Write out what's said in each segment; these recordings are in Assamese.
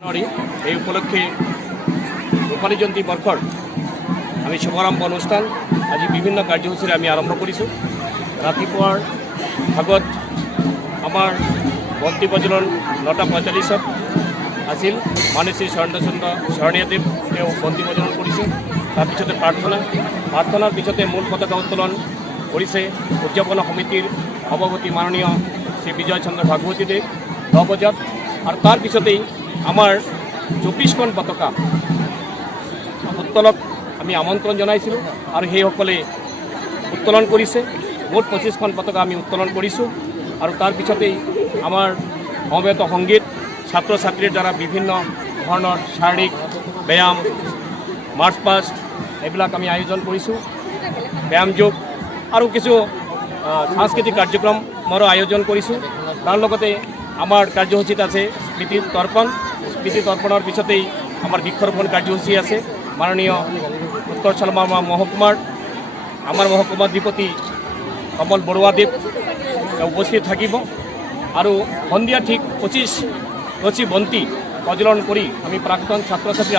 এই উপলক্ষে ৰূপালী জয়ন্তী বৰ্ষৰ আমি শুভাৰম্ভ অনুষ্ঠান আজি বিভিন্ন কাৰ্যসূচীৰে আমি আৰম্ভ কৰিছোঁ। ৰাতিপুৱাৰ ভাগত আমাৰ বন্তি প্ৰজ্বলন 9:45 আছিল। মানসী স্বৰ্ণচন্দ্ৰ স্মৰণীয়দেৱ তেওঁ বন্তি প্ৰজ্বলন কৰিছে। তাৰপিছতে প্ৰাৰ্থনাৰ পিছতে মূল পতাকা উত্তোলন কৰিছে উদযাপন সমিতিৰ সভাপতি মাননীয় শ্ৰী বিজয় চন্দ্ৰ ভাগৱতীদেৱ 10 বজাত। আৰু তাৰ পিছতেই আমাৰ 24খন পতাকা উত্তোলক আমি আমন্ত্ৰণ জনাইছিলোঁ আৰু সেইসকলে উত্তোলন কৰিছে। মুঠ 25খন পতাকা আমি উত্তোলন কৰিছোঁ। আৰু তাৰ পিছতেই আমাৰ সমবেত সংগীত ছাত্ৰ ছাত্ৰীৰ দ্বাৰা বিভিন্ন ধৰণৰ শাৰীৰিক ব্যায়াম মাৰ্চ পাষ্ট এইবিলাক আমি আয়োজন কৰিছোঁ। ব্যায়াম যোগ আৰু কিছু সাংস্কৃতিক কাৰ্যক্ৰমৰো আয়োজন কৰিছোঁ। তাৰ লগতে আমাৰ কাৰ্যসূচীত আছে স্মৃতি তৰ্পণৰ পিছতেই আমাৰ বৃক্ষৰোপণ কাৰ্যসূচী আছে। মাননীয় উত্তৰ চালমা মহকুমাৰ আমাৰ মহকুমাধিপতি কমল বৰুৱাদেৱ উপস্থিত থাকিব। আৰু সন্ধিয়া ঠিক 25 বন্তি প্ৰজ্বলন কৰি আমি প্ৰাক্তন ছাত্ৰ ছাত্ৰী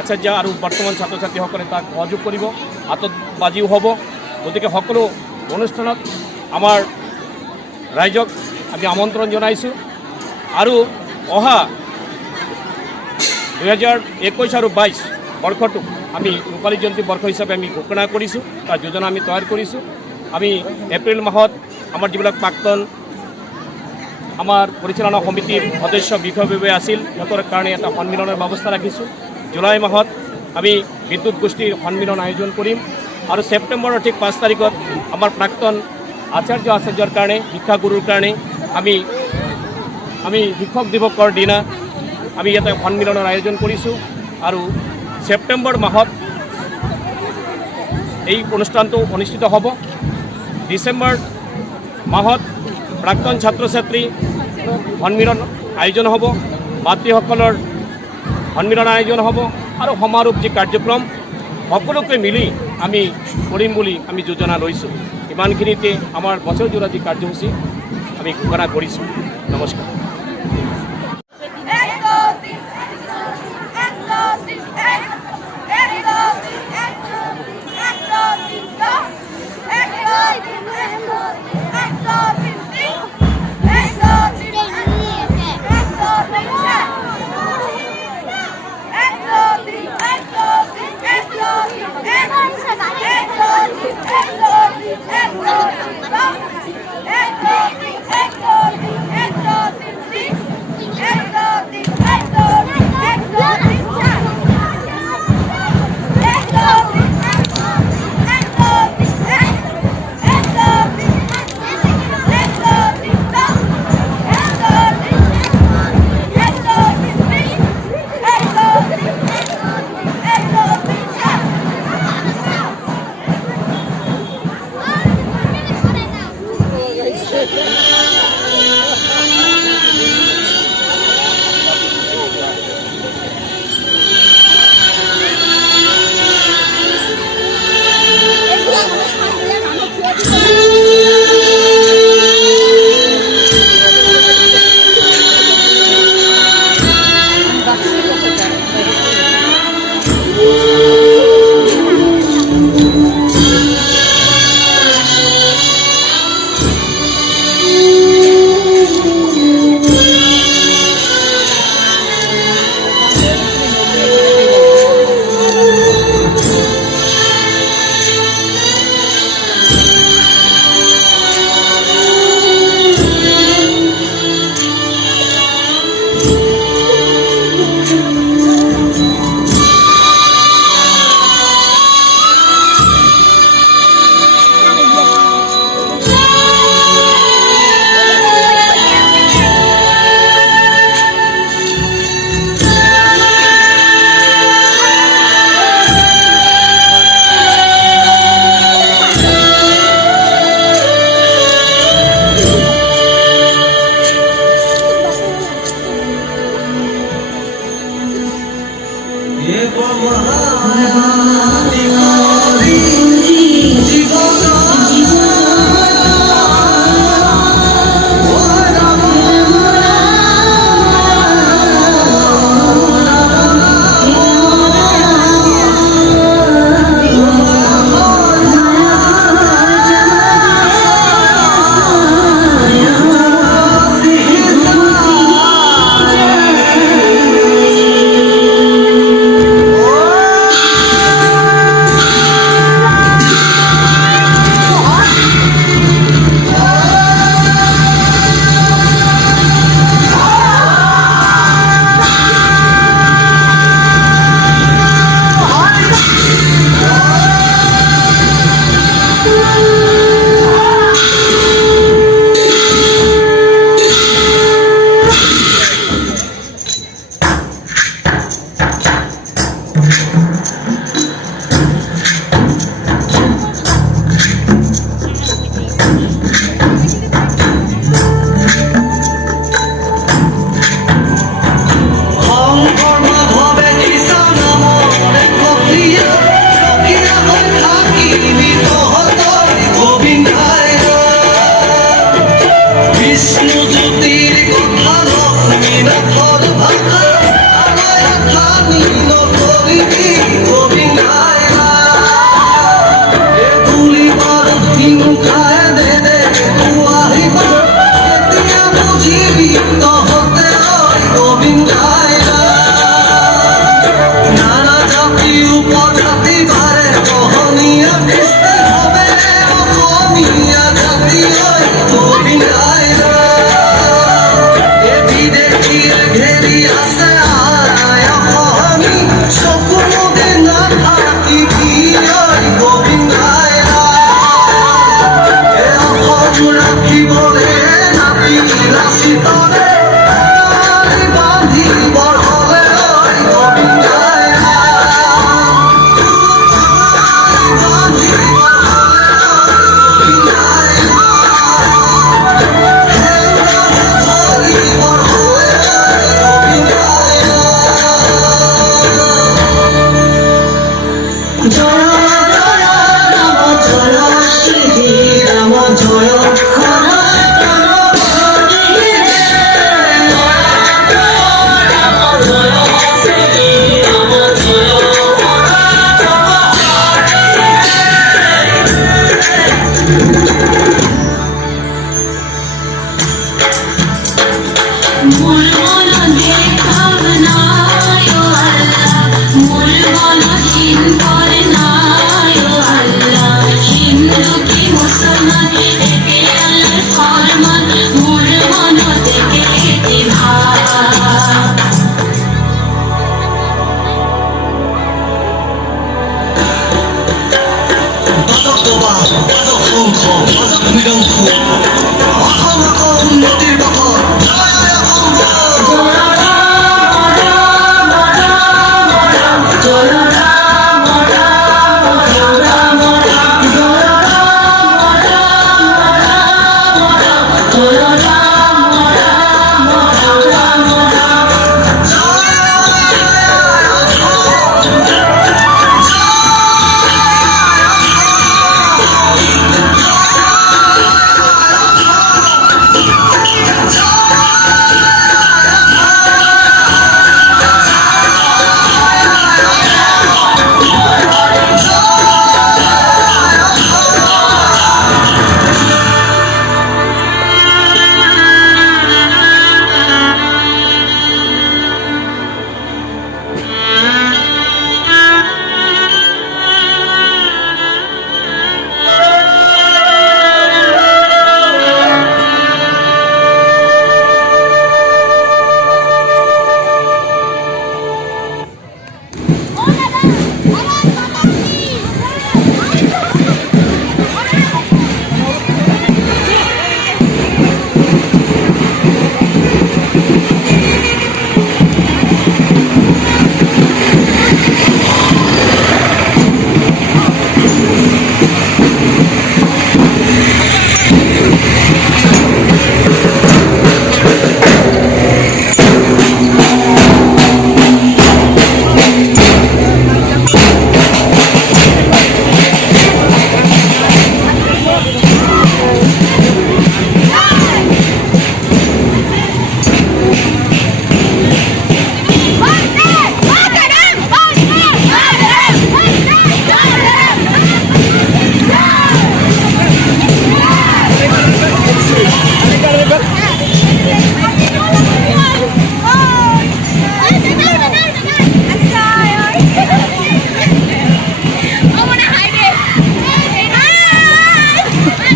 আচাৰ্য আৰু বৰ্তমান ছাত্ৰ ছাত্ৰীসকলে তাক সহযোগ কৰিব। আতচবাজীও হ'ব। গতিকে সকলো অনুষ্ঠানত আমাৰ ৰাইজক আমি আমন্ত্ৰণ জনাইছোঁ। আৰু অহা 2021 আৰু 22 বৰ্ষটোক আমি ৰূপালী জয়ন্তী বৰ্ষ হিচাপে আমি ঘোষণা কৰিছোঁ। তাৰ যোজনা আমি তৈয়াৰ কৰিছোঁ। আমি এপ্ৰিল মাহত আমাৰ যিবিলাক প্ৰাক্তন আমাৰ পৰিচালনা সমিতিৰ সদস্য বিষয়ববীয়া আছিল সিহঁতৰ কাৰণে এটা সন্মিলনৰ ব্যৱস্থা ৰাখিছোঁ। জুলাই মাহত আমি বিদ্যুৎ গোষ্ঠীৰ সন্মিলন আয়োজন কৰিম। আৰু ছেপ্টেম্বৰৰ ঠিক 5 তাৰিখত আমাৰ প্ৰাক্তন আচাৰ্যৰ কাৰণে শিক্ষাগুৰুৰ কাৰণে আমি শিক্ষক দিৱসৰ দিনা আমি ইয়াতে সন্মিলনৰ আয়োজন কৰিছোঁ। আৰু ছেপ্টেম্বৰ মাহত এই অনুষ্ঠানটো অনুষ্ঠিত হ'ব। ডিচেম্বৰ মাহত প্ৰাক্তন ছাত্ৰ ছাত্ৰী সন্মিলন আয়োজন হ'ব। মাতৃসকলৰ সন্মিলন আয়োজন হ'ব। আৰু সমাৰোপ যি কাৰ্যক্ৰম সকলোকে মিলি আমি কৰিম বুলি আমি যোজনা লৈছোঁ। ইমানখিনিতে আমাৰ বছৰজোৰা যি কাৰ্যসূচী আমি ঘোষণা কৰিছোঁ। নমস্কাৰ।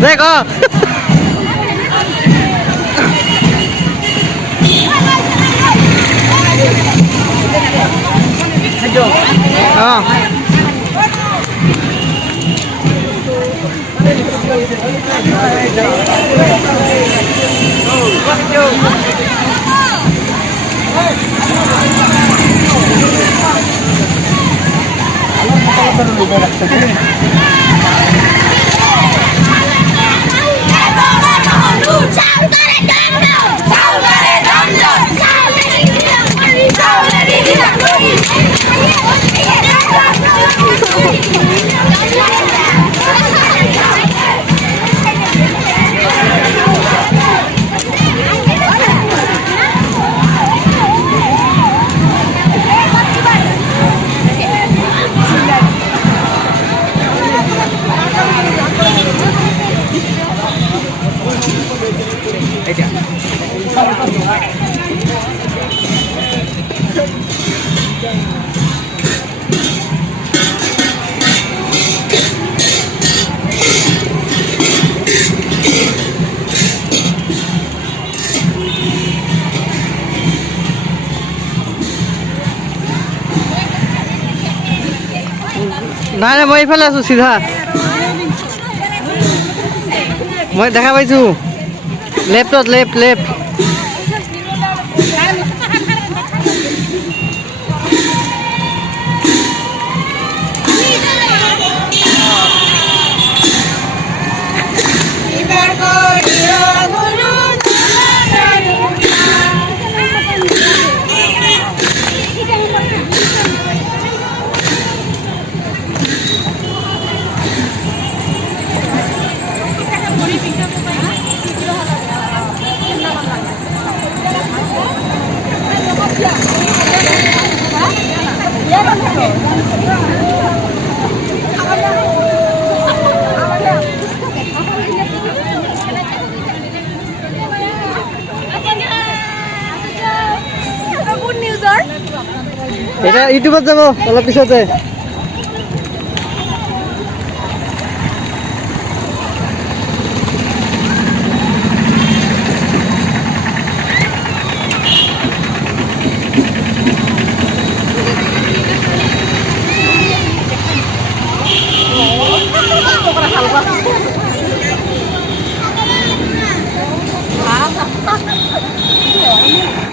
देखो নাই নাই মই এইফালে আছো চিধা মই দেখা পাইছো লেফটত লেফট লেফট এটা ইউটিউবত যাব অলপ পিছতে